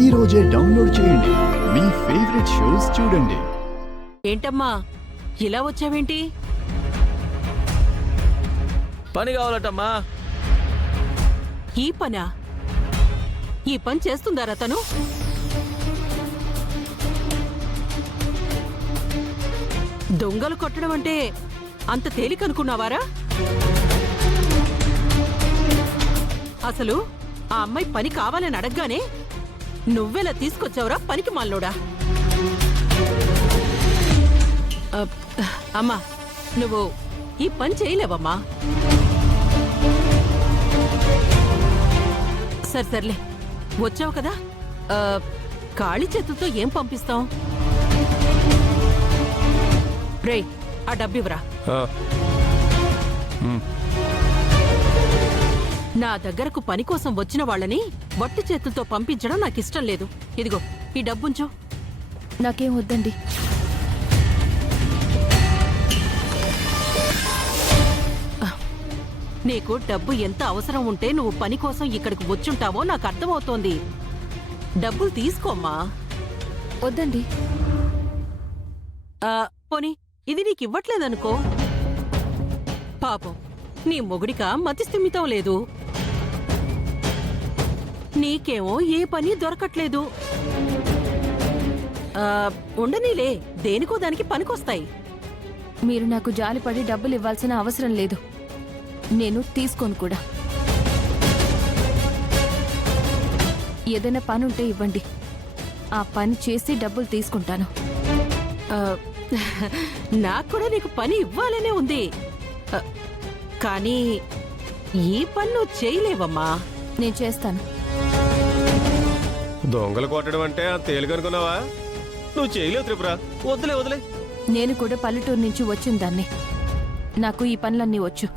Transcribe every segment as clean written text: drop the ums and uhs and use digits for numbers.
ఈ రోజే డౌన్లోడ్ చేయండి. మీ ఫేవరెట్ షోస్ చూడండి. ఏంటమ్మా ఇలా వచ్చావేంటి? పని కావాలటమ్మా. ఈ పనా? ఈ పని చేస్తుందారా తను? దొంగలు కొట్టడం అంటే అంత తేలికనుకున్నావారా? అసలు ఆ అమ్మాయి పని కావాలని అడగగానే నువ్వెలా తీసుకొచ్చావురా పనికి మాల్లోడా? అమ్మా నువ్వు ఈ పని చేయలేవమ్మా. సర్లే వచ్చావు కదా, ఖాళీ చేతులతో ఏం పంపిస్తాం? రేయ్ ఆ డబ్బివ్వరా. నా దగ్గరకు పని కోసం వచ్చిన వాళ్ళని వట్టి చేతులతో పంపించడం నాకిష్టం లేదు. ఇదిగో ఈ డబ్బుంచు. నాకేం వద్దండి. నీకు డబ్బు ఎంత అవసరం ఉంటే నువ్వు పని కోసం ఇక్కడికి వచ్చుంటావో నాకు అర్థమవుతోంది. డబ్బులు తీసుకోమ్మా. వద్దండి. పోనీ ఇది నీకివ్వట్లేదనుకో. పాపం నీ మొగుడిక మతిస్థిమితం లేదు, నీకేమో ఏ పని దొరకట్లేదు. ఉండనీలే, దేనికో దానికి పనికొస్తాయి. మీరు నాకు జాలిపడి డబ్బులు ఇవ్వాల్సిన అవసరం లేదు. నేను తీసుకోను కూడా. ఏదైనా పని ఉంటే ఇవ్వండి, ఆ పని చేసి డబ్బులు తీసుకుంటాను. నాకు కూడా నీకు పని ఇవ్వాలనే ఉంది, కానీ ఈ పని నువ్వు చేయలేవమ్మా. నేను చేస్తాను. దొంగలు కొట్టడం అంటే అంత తేలికనుకున్నావా? నువ్వు చేయలేవు త్రిపుర. వదిలే వదిలే. నేను కూడా పల్లెటూరు నుంచి వచ్చిన దాన్ని. నాకు ఈ పనులన్నీ వచ్చు.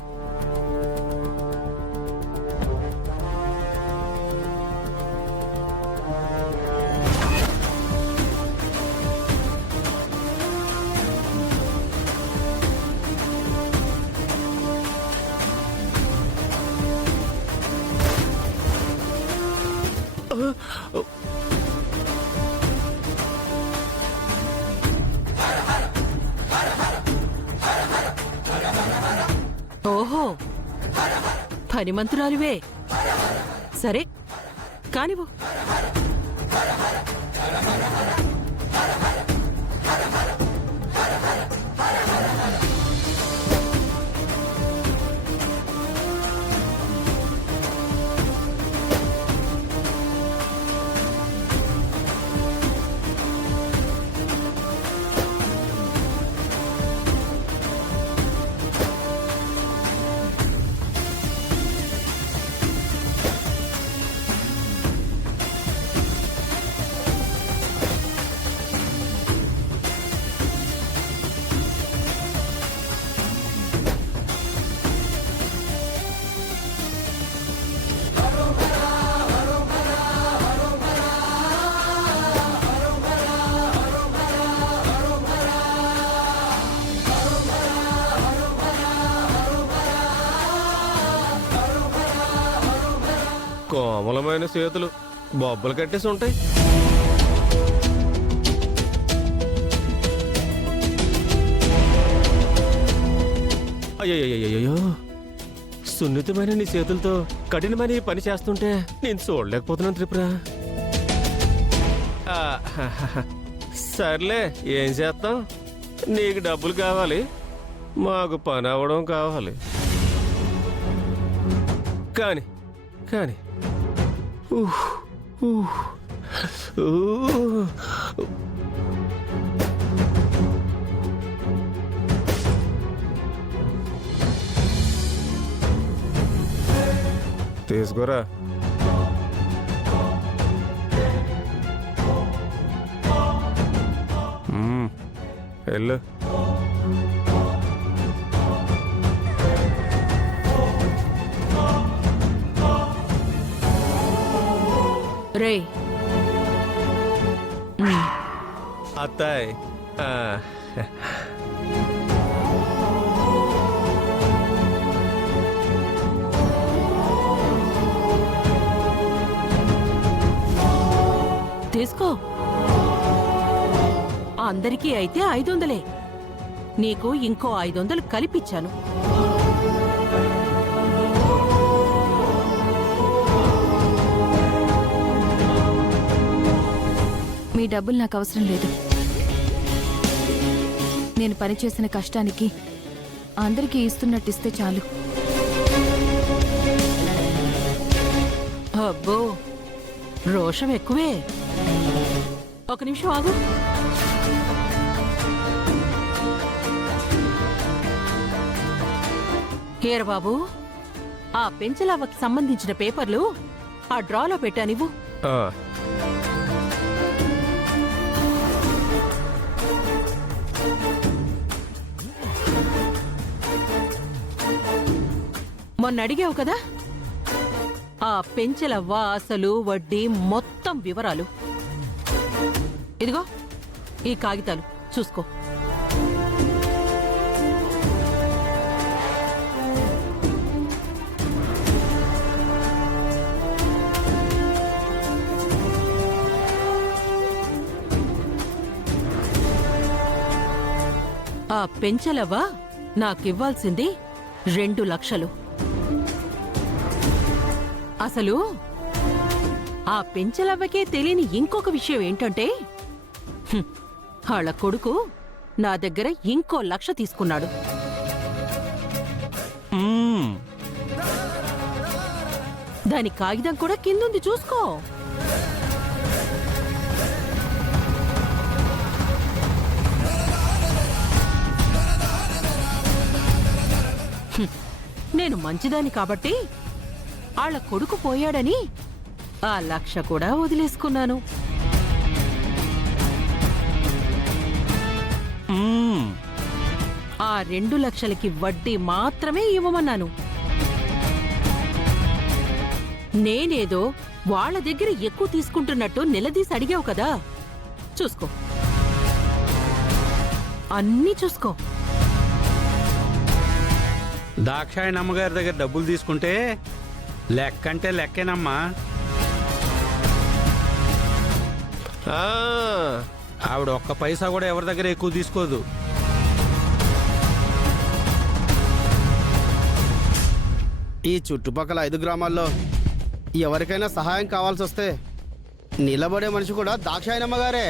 ఓహో పనిమంతురాలివే. సరే కానివ్వు. కోమలమైన చేతులు బొబ్బలు కట్టేసి ఉంటాయి. అయ్యయ్యో, సున్నితమైన నీ చేతులతో కఠినమైన ఈ పని చేస్తుంటే నేను చూడలేకపోతున్నాను త్రిపుర. సర్లే ఏం చేస్తాం, నీకు డబ్బులు కావాలి, మాకు పని అవ్వడం కావాలి. కానీ కానీ తీసుకోరా. వెళ్ళు. రే అత్తాయ్, తీసుకో. అందరికీ అయితే 500. నీకు ఇంకో 500 కలిపిచ్చాను. మీ డబ్బులు నాకు అవసరం లేదు. నేను పనిచేసిన కష్టానికి అందరికీ ఇస్తున్నట్టిస్తే చాలు. అబ్బో, రోషం ఎక్కువే. ఒక నిమిషం ఆగు. హీరబాబు, ఆ పెంచలవ్వకి సంబంధించిన పేపర్లు ఆ డ్రాలో పెట్టానివ్వు. ఆ, మొన్న అడిగావు కదా, ఆ పెంచలవ్వ అసలు వడ్డీ మొత్తం వివరాలు. ఇదిగో ఈ కాగితాలు చూసుకో. ఆ పెంచలవ్వ నాకివ్వాల్సింది 2 లక్షలు. అసలు ఆ పెంచలవ్వకే తెలియని ఇంకొక విషయం ఏంటంటే, వాళ్ళ కొడుకు నా దగ్గర ఇంకో 1 లక్ష తీసుకున్నాడు. మ్మ్. దాని కాగితం కూడా కిందుంది చూసుకో. నేను మంచిదాన్ని కాబట్టి వాళ్ళ కొడుకు పోయాడని ఆ 1 లక్ష కూడా వదిలేసుకున్నాను. మ్మ్. ఆ 2 లక్షలకి వడ్డీ మాత్రమే ఇవ్వమన్నాను. నేనేదో వాళ్ళ దగ్గర ఎక్కువ తీసుకుంటున్నట్టు నిలదీసి అడిగావు కదా, చూసుకో, అన్నీ చూసుకో. దాక్షాయణి అమ్మగారి దగ్గర డబ్బులు తీసుకుంటే లెక్కంటే లెక్కేనమ్మా. ఆ, ఆవిడ ఒక్క పైసా కూడా ఎవరి దగ్గర ఎక్కువ తీసుకోదు. ఈ చుట్టుపక్కల 5 గ్రామాల్లో ఎవరికైనా సహాయం కావాల్సి వస్తే నిలబడే మనిషి కూడా దాక్షాయణమ్మ గారే.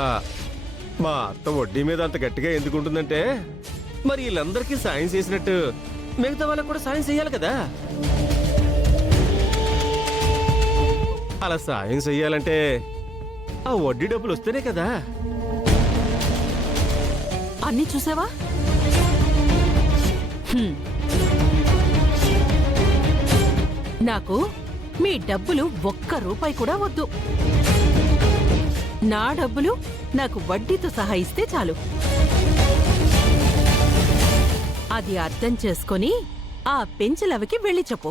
ఆ, మా అత్త వడ్డీ మీద అంత గట్టిగా ఎందుకుంటుందంటే, మరి వీళ్ళందరికీ సాయం చేసినట్టు మిగతా వాళ్ళకి కూడా సాయం చేయాలి కదా. అలా సాయం చెయ్యాలంటే ఆ వడ్డీ డబ్బులు వస్తేనే కదా. అన్నీ చూసావా? హ్మ్. నాకు మీ డబ్బులు 1 రూపాయి కూడా వద్దు. నా డబ్బులు నాకు వడ్డీతో సహా ఇస్తే చాలు. అది అర్థం చేసుకొని ఆ పెంచలవికి వెళ్ళి చెప్పు.